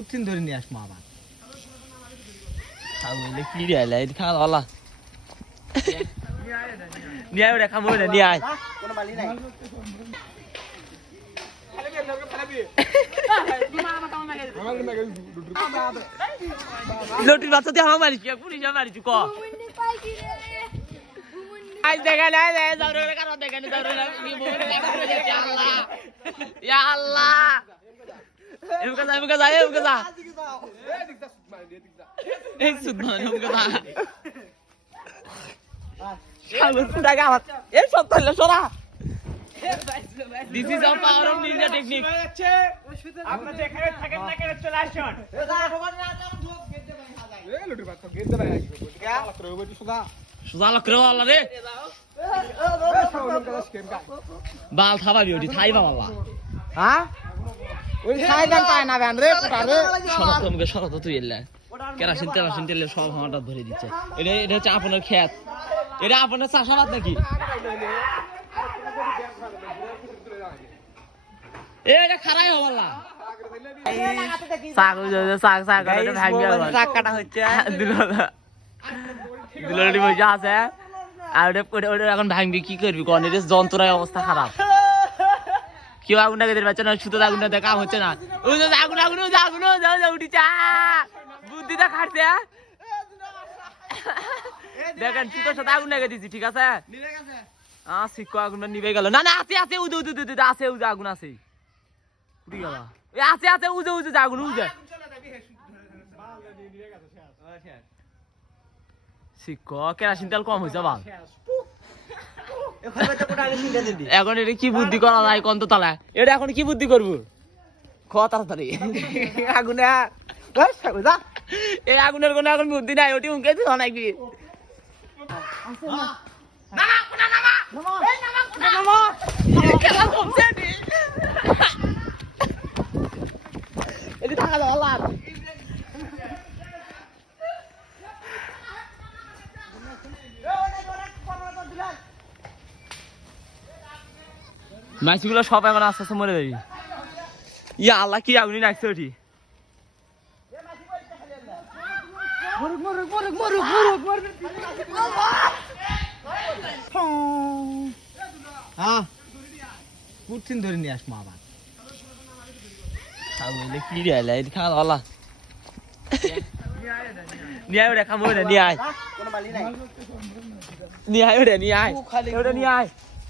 Putin ধরে নিয়ে আসব আবার খাবলে কি রে আইলা এটি দাও, আল্লাহ। নিয়ে লটির বাচ্চা দিয়ে আমার মারিস পুলিশ মারিস ক আজ মোরে আল্লাহ ইয়া আল্লাহ এমকা যা এমকা যা এমকা যা এই সুদ মানে এমকা যা শালুর পুরা গাওয়াত এই সব তাহলে সরা this is our power of ninja technique আপনার যেখানে থাকেন না কেন চলে আসুন সুজা লক্ষ্য আল্লাহ রে বাল থাবা বিউটি থাই বাবা হ্যাঁ ওই ছাই গান পায় না ব্যান রে পুটা রে। সরত তোমাকে সরত তুই এলে কেরাসিন তেরাসিন তেলে সব আমারটা ধরে দিচ্ছে। এটা এটা হচ্ছে আপনার খেত এটা আপনার চাষাবাদ নাকি? এটা খারাই হবাল্লা শাক শাক শাক শাক কাটা হচ্ছে। দুলটি বসে আছে। আর ওটা এখন ভাঙবি কি করবি? কোন? এটা যন্ত্রের অবস্থা খারাপ। কেউ আগুনটা দিতে পারছে না সুতো আগুন আগুনটা দেখা হচ্ছে না। আগুন আগুন আগুন উঠিছে বুদ্ধিটা খাটছে দেখেন সুতোর সাথে আগুন লেগে দিছি ঠিক আছে? আহ শিক্ষক আগুনটা নিভে গেল। না না আছে আছে উদে উদে উদে আছে উদে আগুন আছে। উঠে গেল। আছে আছে উদে উদে, আগুন উদে শিক্ষক কেরাসিন তেল কম হয়েছে বাল এখন এটা কি বুদ্ধি করা যায় কন্ত তালা এটা এখন কি বুদ্ধি করব? খ তাড়াতাড়ি। আগুনে এই আগুনের কোনো এখন বুদ্ধি নাই ওটি উনকে দিও নাকি। এটি থাকা মাছগুলো সব এখন আস্তে আস্তে মরে যাবি। ইয়া আল্লাহ কি আগুনি নাকছে ওটি? পুটিন ধরে নিয়ে আসব আবার। খাবলে কি রে আইলা? এটি খাওয়া দাওয়া নিয়ে আয় ওটা খাব ওটা নিয়ে আয়। নিয়ে আয় ওটা নিয়ে আয়। ওটা নিয়ে আয়।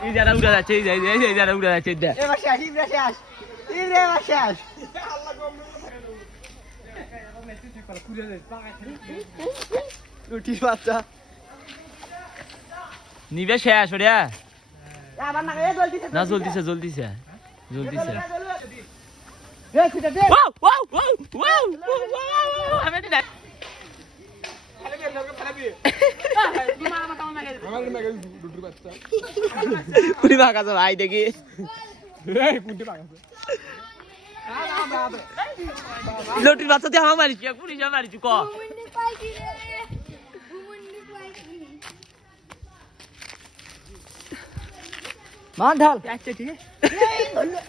এই যারা উড়ে যাচ্ছে এই যে- এই যে- এই যে যারা উড়ে যাচ্ছে এই দেখ। এ মাসে আস ইবরা শেষ ইবরা মাসে আস। রুটি বাচ্চা নিবে শেষ ওরে। আমার না এ জলদি না জ্বলতিছে জ্বলতিছে জ্বলতিছে এ খুঁজে দে wow wow wow wow wow আমি এটা দেখ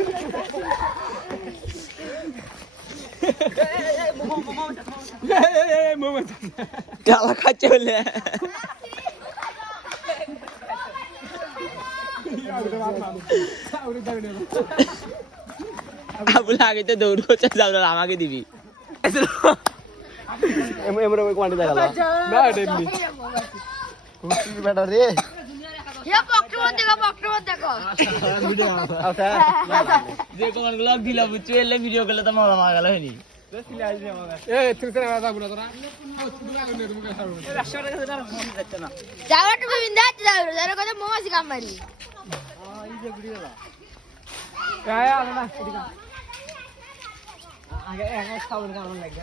কালা খাচ্ছে বলে আবুল আগে তো দৌড় করছে যাও আমাকে দিবি এমরে ওই কোয়ান্টি দেখালা না এমনি বেটা রে হে পক্টমত দেখো পক্টমত দেখো আচ্ছা যে কমানগুলো দিলা বুঝছ এলে ভিডিও করলে তো মারা মারা গেল হয়নি আগে এক খাবার কেমন লাগে